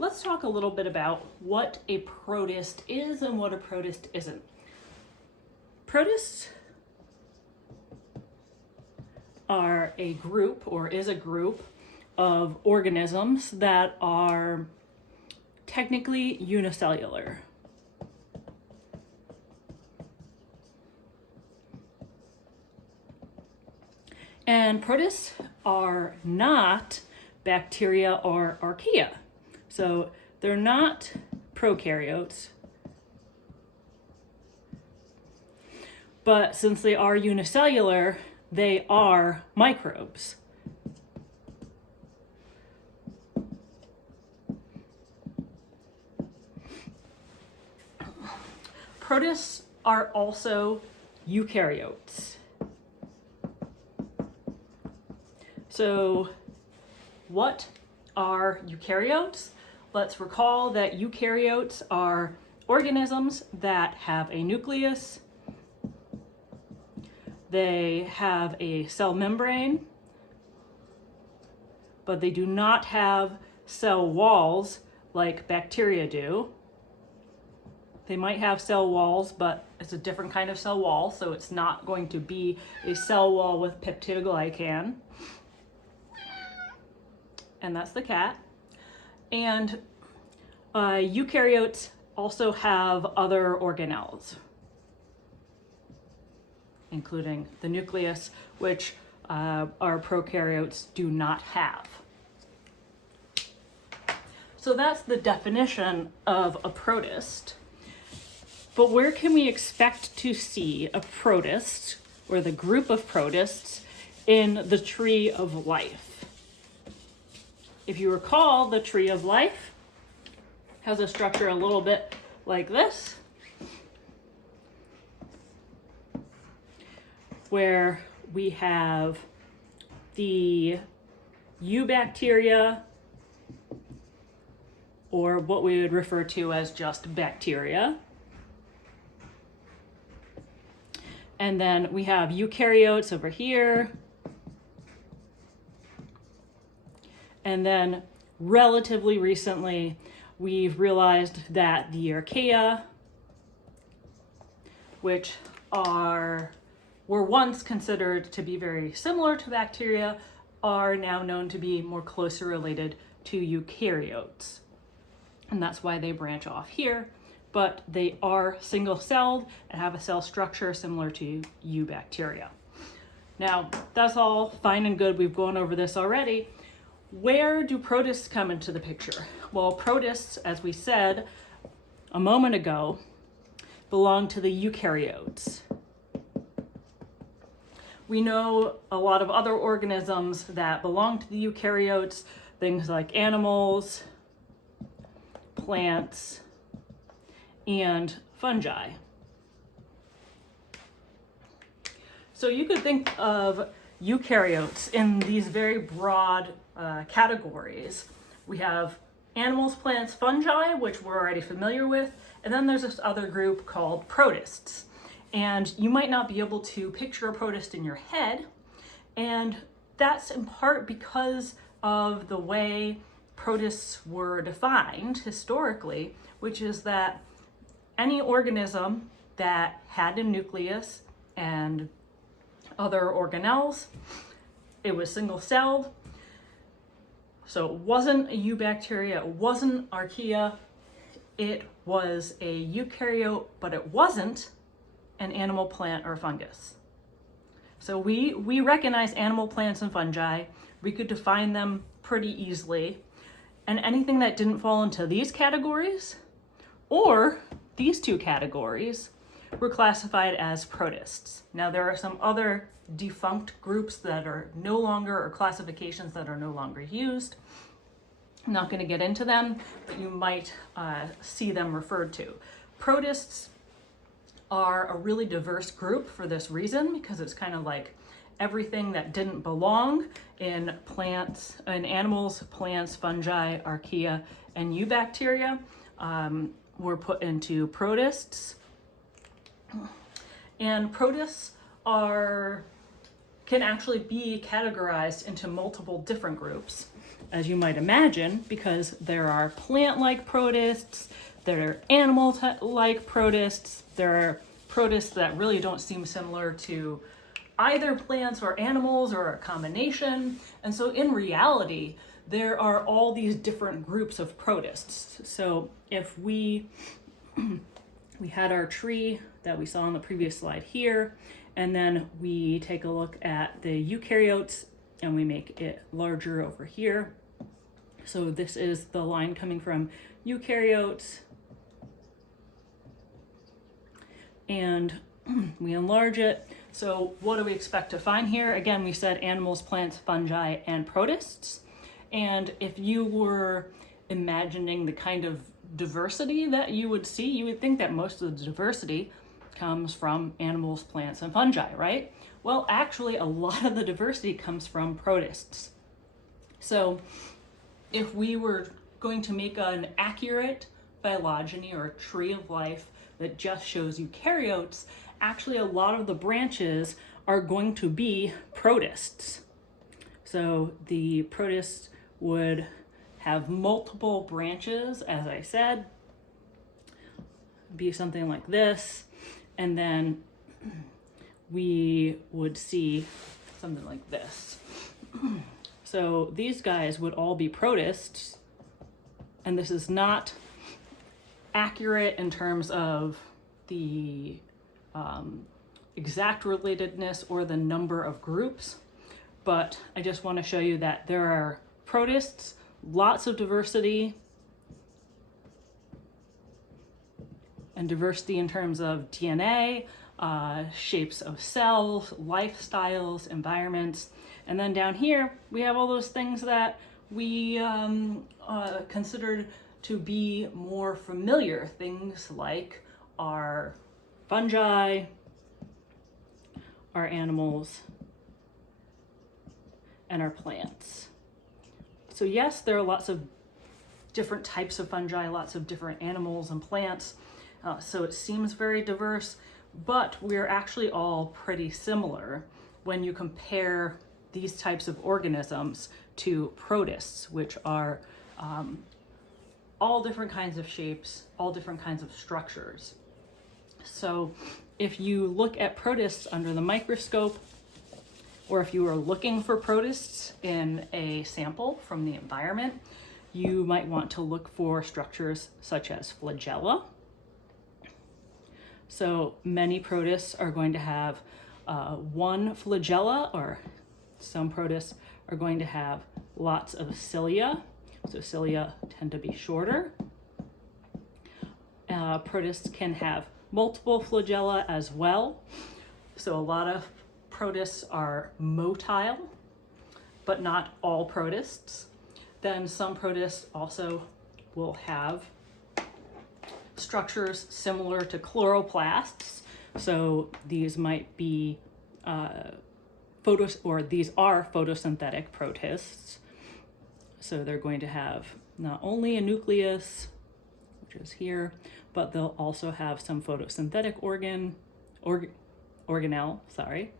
let's talk a little bit about what a protist is and what a protist isn't. Protists are a group, or is a group, of organisms that are technically unicellular. And protists are not bacteria or archaea. So they're not prokaryotes. But since they are unicellular, they are microbes. Protists are also eukaryotes. So what are eukaryotes? Let's recall that eukaryotes are organisms that have a nucleus. They have a cell membrane, but they do not have cell walls like bacteria do. They might have cell walls, but it's a different kind of cell wall, so it's not going to be a cell wall with peptidoglycan. And that's the cat. And eukaryotes also have other organelles, including the nucleus, which our prokaryotes do not have. So that's the definition of a protist. But where can we expect to see a protist, or the group of protists, in the tree of life? If you recall, the tree of life has a structure a little bit like this, where we have the eubacteria, or what we would refer to as just bacteria. And then we have eukaryotes over here. And then relatively recently, we've realized that the archaea, which were once considered to be very similar to bacteria, are now known to be more closely related to eukaryotes. And that's why they branch off here. But they are single-celled and have a cell structure similar to eubacteria. Now, that's all fine and good. We've gone over this already. Where do protists come into the picture? Well, protists, as we said a moment ago, belong to the eukaryotes. We know a lot of other organisms that belong to the eukaryotes, things like animals, plants, and fungi. So you could think of eukaryotes in these very broad categories. We have animals, plants, fungi, which we're already familiar with, and then there's this other group called protists. And you might not be able to picture a protist in your head, and that's in part because of the way protists were defined historically, which is that any organism that had a nucleus and other organelles, it was single-celled. So it wasn't a eubacteria, it wasn't archaea, it was a eukaryote, but it wasn't an animal, plant, or fungus. So we recognize animal, plants, and fungi. We could define them pretty easily. And anything that didn't fall into these categories, or these two categories, were classified as protists. Now there are some other defunct groups that are no longer, or classifications that are no longer used. I'm not going to get into them, but you might see them referred to. Protists are a really diverse group for this reason, because it's kind of like everything that didn't belong in plants, in animals, plants, fungi, archaea, and eubacteria were put into protists. And protists can actually be categorized into multiple different groups. as you might imagine, because there are plant-like protists, there are animal-like protists, there are protists that really don't seem similar to either plants or animals or a combination. And so in reality, there are all these different groups of protists. So if we had our tree that we saw on the previous slide here, and then we take a look at the eukaryotes and we make it larger over here. So this is the line coming from eukaryotes, and we enlarge it. So what do we expect to find here? Again, we said animals, plants, fungi, and protists. And if you were imagining the kind of diversity that you would see, you would think that most of the diversity comes from animals, plants, and fungi, right? Well, actually, a lot of the diversity comes from protists. So if we were going to make an accurate phylogeny or tree of life that just shows eukaryotes, actually a lot of the branches are going to be protists. So the protists would have multiple branches, as I said, be something like this, and then we would see something like this. So these guys would all be protists, and this is not accurate in terms of the exact relatedness or the number of groups, but I just want to show you that there are protists, lots of diversity, and diversity in terms of DNA, shapes of cells, lifestyles, environments. And then down here, we have all those things that we considered to be more familiar, things like our fungi, our animals, and our plants. So yes, there are lots of different types of fungi, lots of different animals and plants. So it seems very diverse, but we're actually all pretty similar when you compare these types of organisms to protists, which are all different kinds of shapes, all different kinds of structures. So if you look at protists under the microscope, or if you are looking for protists in a sample from the environment, you might want to look for structures such as flagella. So many protists are going to have one flagella, or some protists are going to have lots of cilia. So cilia tend to be shorter. Protists can have multiple flagella as well. So a lot of protists are motile, but not all protists. Then some protists also will have structures similar to chloroplasts. So these might be these are photosynthetic protists. So they're going to have not only a nucleus, which is here, but they'll also have some photosynthetic organelle, sorry.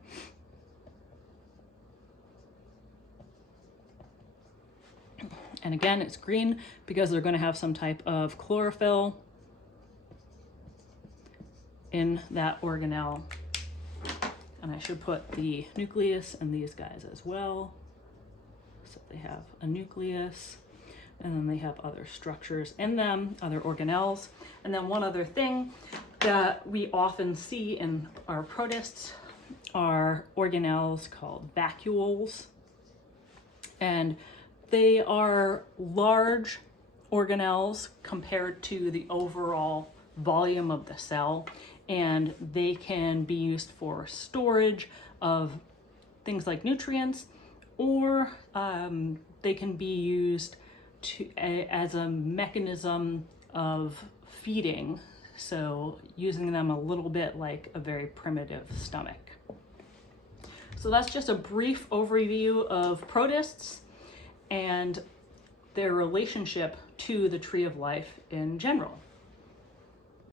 And again, it's green because they're going to have some type of chlorophyll in that organelle. And I should put the nucleus in these guys as well. So they have a nucleus, and then they have other structures in them, other organelles. And then one other thing that we often see in our protists are organelles called vacuoles. And they are large organelles compared to the overall volume of the cell, and they can be used for storage of things like nutrients, or they can be used as a mechanism of feeding, so using them a little bit like a very primitive stomach. So that's just a brief overview of protists and their relationship to the tree of life in general.